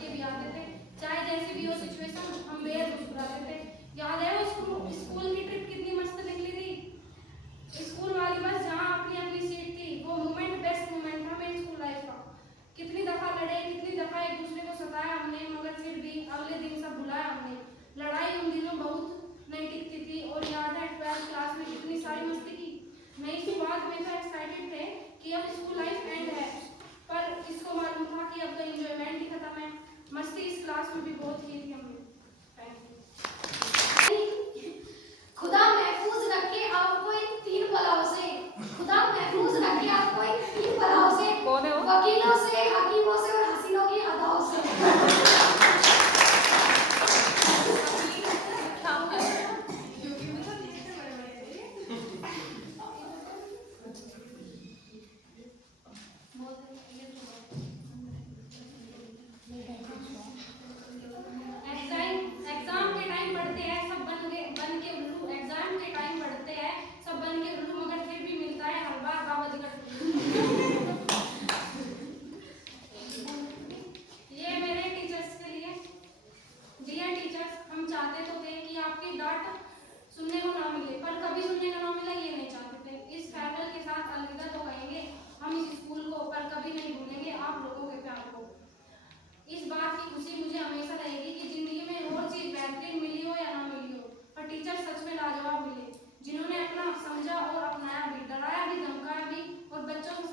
के भी आते थे, चाहे जैसी भी हो सिचुएशन हम बेहद मुस्कुराते थे। याद है वो स्कूल की ट्रिप कितनी मस्त निकली थी। स्कूल वाली बस जहाँ अपनी अपनी सीट थी, वो मोमेंट बेस्ट मोमेंट था मेरी स्कूल लाइफ का। कितनी दफा लड़े, कितनी दफा एक दूसरे को सताया हमने, मगर फिर भी अगले दिन सब भुलाया हमने। लड़ाई उन दिनों बहुत नहीं टिकती थी। और याद है 12th क्लास में कितनी सारी मस्ती की। नई शुरुआत में तो एक्साइटेड थे कि अब स्कूल लाइफ एंड है, पर किसको मालूम था कि अब तो एंजॉयमेंट ही खत्म है। मस्ती इस क्लास में भी बहुत की थी हमने। खुदा महफूज रखे आपको इन तीन बलाओं से, खुदा महफूज रखे आपको इन तीन बलाओं से, वकीलों से, हकीमों से और हसीनों की अदाओं से। सुनने को ना मिले, पर कभी सुनने को ना मिला ये नहीं चाहते थे। इस फैकल के साथ अलविदा तो कहेंगे हम इस स्कूल को, पर कभी नहीं भूलेंगे आप लोगों के प्यार को। इस बात की खुशी मुझे हमेशा रहेगी कि जिंदगी में और चीज बेहतरीन मिली हो या ना मिली हो, पर टीचर सच में लाजवाब मिले, जिन्होंने अपना समझा और अपनाया भी, डराया भी, धमकाया भी और बच्चों को